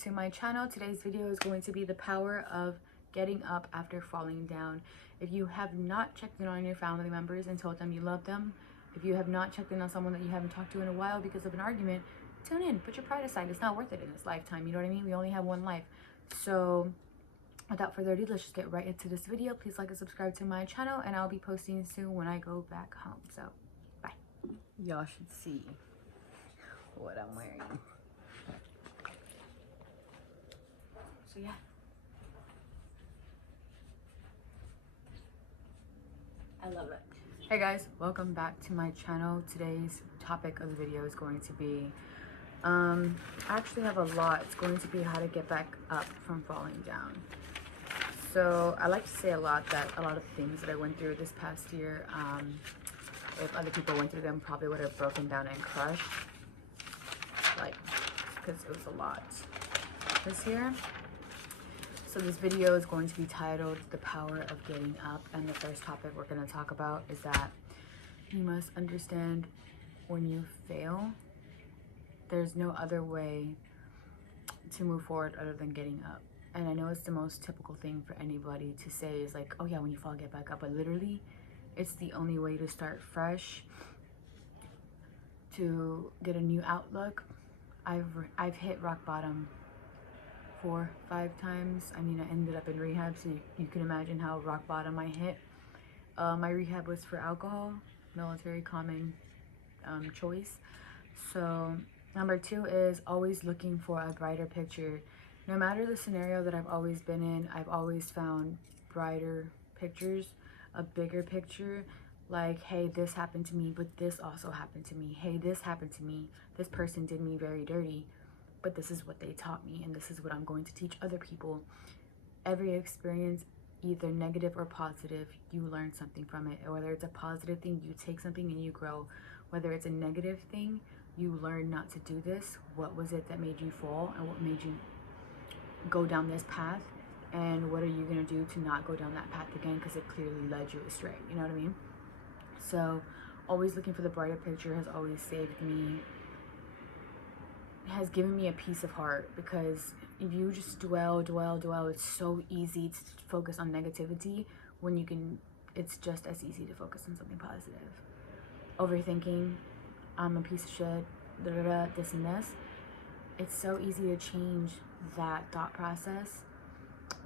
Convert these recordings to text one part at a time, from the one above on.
to my channel. Today's video is going to be the power of getting up after falling down. If you have not checked in on your family members and told them you love them, if you have not checked in on someone that you haven't talked to in a while because of an argument, tune in, put your pride aside. It's not worth it in this lifetime, you know what I mean? We only have one life. So without further ado, let's just get right into this video. Please like and subscribe to my channel, and I'll be posting soon when I go back home. So bye. Y'all should see what I'm wearing. So yeah. I love it. Hey guys, welcome back to my channel. Today's topic of the video is going to be I actually have a lot. It's going to be how to get back up from falling down. So I like to say a lot that a lot of things that I went through this past year, if other people went through them, probably would have broken down and crushed, like, because it was a lot this year. So this video is going to be titled The Power of Getting Up, and the first topic we're going to talk about is that you must understand when you fail, there's no other way to move forward other than getting up. And I know it's the most typical thing for anybody to say is like, oh yeah, when you fall, get back up. But literally, it's the only way to start fresh, to get a new outlook. I've hit rock bottom 4-5 times. I mean, I ended up in rehab, so you can imagine how rock bottom I hit. My rehab was for alcohol, military common choice. So number 2 is always looking for a brighter picture. No matter the scenario that I've always been in, I've always found brighter pictures, a bigger picture. Like, hey, this happened to me, but this also happened to me. Hey, this happened to me. This person did me very dirty, but this is what they taught me, and this is what I'm going to teach other people. Every experience, either negative or positive, you learn something from it. Or whether it's a positive thing, you take something and you grow. Whether it's a negative thing, you learn not to do this. What was it that made you fall, and what made you go down this path? And what are you going to do to not go down that path again, because it clearly led you astray, you know what I mean? So always looking for the brighter picture has always saved me, has given me a peace of heart, because if you just dwell, it's so easy to focus on negativity when you can, it's just as easy to focus on something positive. Overthinking, I'm a piece of shit, this and this. It's so easy to change that thought process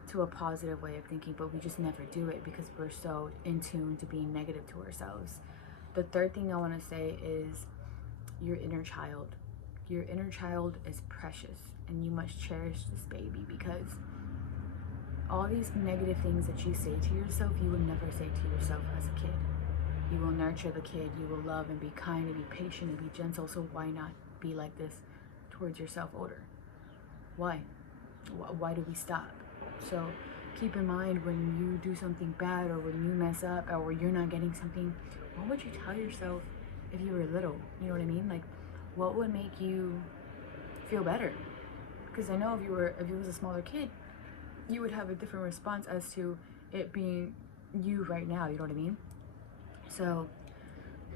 to a positive way of thinking, but we just never do it because we're so in tune to being negative to ourselves. The third thing I want to say is your inner child. Your inner child is precious, and you must cherish this baby, because all these negative things that you say to yourself, you will never say to yourself as a kid. You will nurture the kid, you will love and be kind and be patient and be gentle. So why not be like this towards yourself older? Why? Why do we stop? So keep in mind, when you do something bad, or when you mess up, or when you're not getting something, what would you tell yourself if you were little? You know what I mean? Like, what would make you feel better? Because I know if you was a smaller kid, you would have a different response as to it being you right now, you know what I mean? So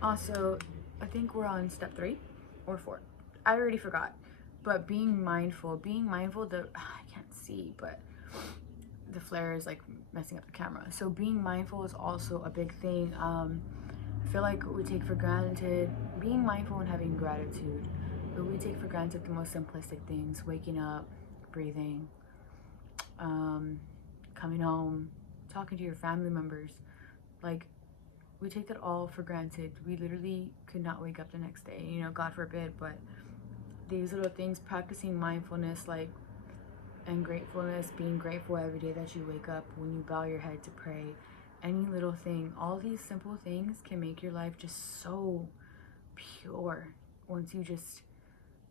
also, I think we're on step 3 or 4. I already forgot. But being mindful, I can't see, but the flare is like messing up the camera. So being mindful is also a big thing. I feel like we take for granted being mindful and having gratitude, but we take for granted the most simplistic things: waking up, breathing, coming home, talking to your family members. Like, we take that all for granted. We literally could not wake up the next day, you know, God forbid. But these little things, practicing mindfulness, like, and gratefulness, being grateful every day that you wake up, when you bow your head to pray, any little thing, all these simple things can make your life just so pure once you just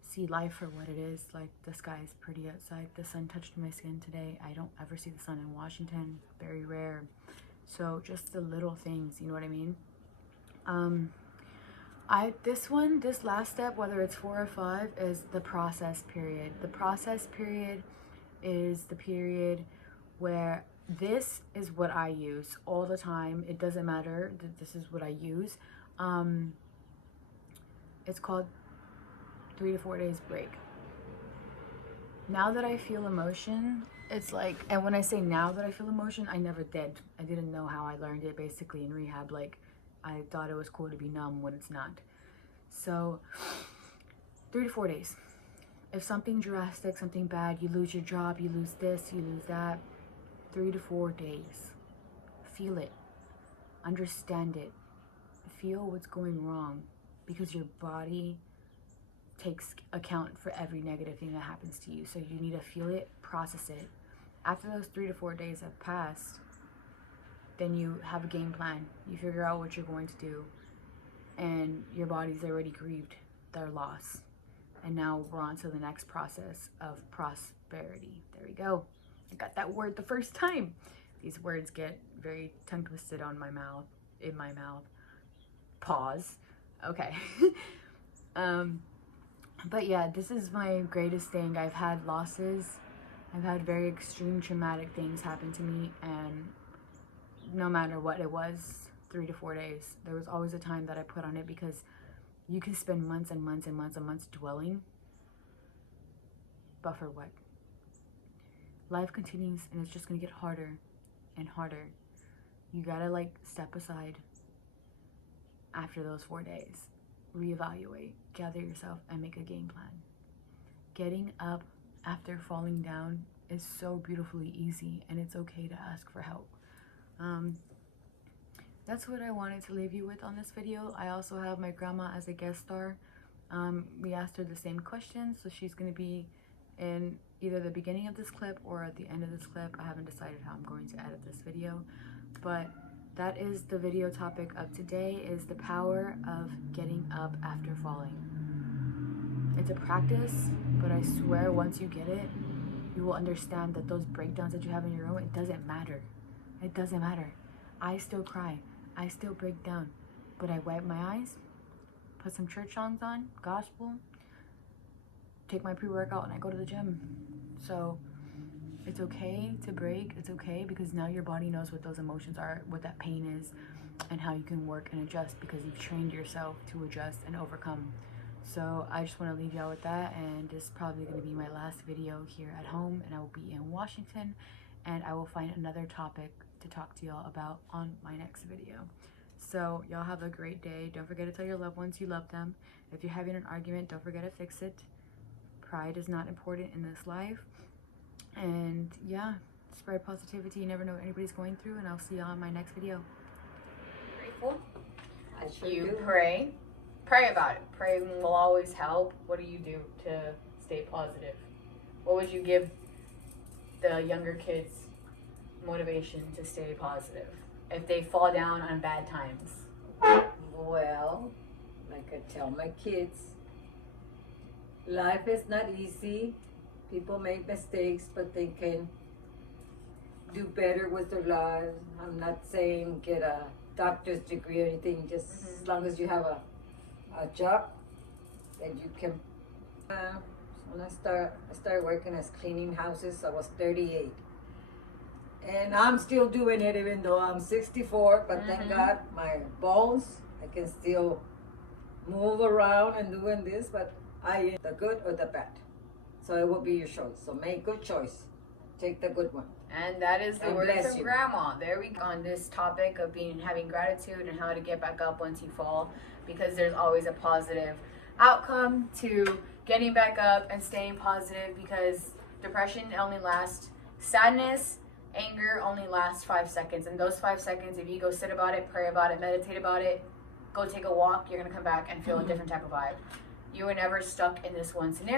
see life for what it is. Like, the sky is pretty outside. The sun touched my skin today. I don't ever see the sun in Washington, very rare. So just the little things, you know what I mean? This last step, whether it's 4 or 5, is the process period. The process period is the period where this is what I use all the time. It doesn't matter. This is what I use. It's called 3 to 4 days break. Now that I feel emotion, it's like, and when I say now that I feel emotion, I never did. I didn't know how I learned it basically in rehab. Like, I thought it was cool to be numb when it's not. So 3 to 4 days. If something drastic, something bad, you lose your job, you lose this, you lose that, 3 to 4 days. Feel it. Understand it. Feel what's going wrong, because your body takes account for every negative thing that happens to you. So you need to feel it, process it. After those 3 to 4 days have passed, then you have a game plan. You figure out what you're going to do, and your body's already grieved their loss. And now we're on to the next process of prosperity. There we go. I got that word the first time. These words get very tongue twisted on my mouth, in my mouth. Pause. Okay. But yeah, this is my greatest thing. I've had losses. I've had very extreme traumatic things happen to me, and no matter what it was, 3 to 4 days, there was always a time that I put on it, because you can spend months and months and months and months dwelling, but for what? Life continues, and it's just gonna get harder and harder. You gotta like step aside after those 4 days, reevaluate, gather yourself, and make a game plan. Getting up after falling down is so beautifully easy, and it's okay to ask for help. That's what I wanted to leave you with on this video. I also have my grandma as a guest star. We asked her the same questions, so she's going to be in either the beginning of this clip or at the end of this clip. I haven't decided how I'm going to edit this video, but that is the video topic of today, is the power of getting up after falling. It's a practice, but I swear once you get it, you will understand that those breakdowns that you have in your room, it doesn't matter. It doesn't matter. I still cry. I still break down, but I wipe my eyes, put some church songs on, gospel, take my pre-workout, and I go to the gym. So it's okay to break. It's okay, because now your body knows what those emotions are, what that pain is, and how you can work and adjust, because you've trained yourself to adjust and overcome. So I just want to leave y'all with that, and this is probably going to be my last video here at home, and I will be in Washington, and I will find another topic to talk to y'all about on my next video. So y'all have a great day. Don't forget to tell your loved ones you love them. If you're having an argument, don't forget to fix it. Pride is not important in this life. And yeah, spread positivity. You never know what anybody's going through, and I'll see y'all in my next video. Grateful? I sure You do. pray about it. Praying will always help. What do you do to stay positive? What would you give the younger kids motivation to stay positive if they fall down on bad times? Well, like I tell my kids, life is not easy. People make mistakes, but they can do better with their lives. I'm not saying get a doctor's degree or anything, just as long as you have a job that you can. When I started working as cleaning houses, I was 38. And I'm still doing it even though I'm 64, but thank God my bones, I can still move around and doing this, but I the good or the bad. So it will be your choice. So make good choice. Take the good one. And that is the And word bless from you. Grandma. There we go, on this topic of having gratitude and how to get back up once you fall, because there's always a positive outcome to getting back up and staying positive, because depression only lasts, sadness, anger only lasts 5 seconds. And those 5 seconds, if you go sit about it, pray about it, meditate about it, go take a walk, you're going to come back and feel a different type of vibe. You were never stuck in this one scenario.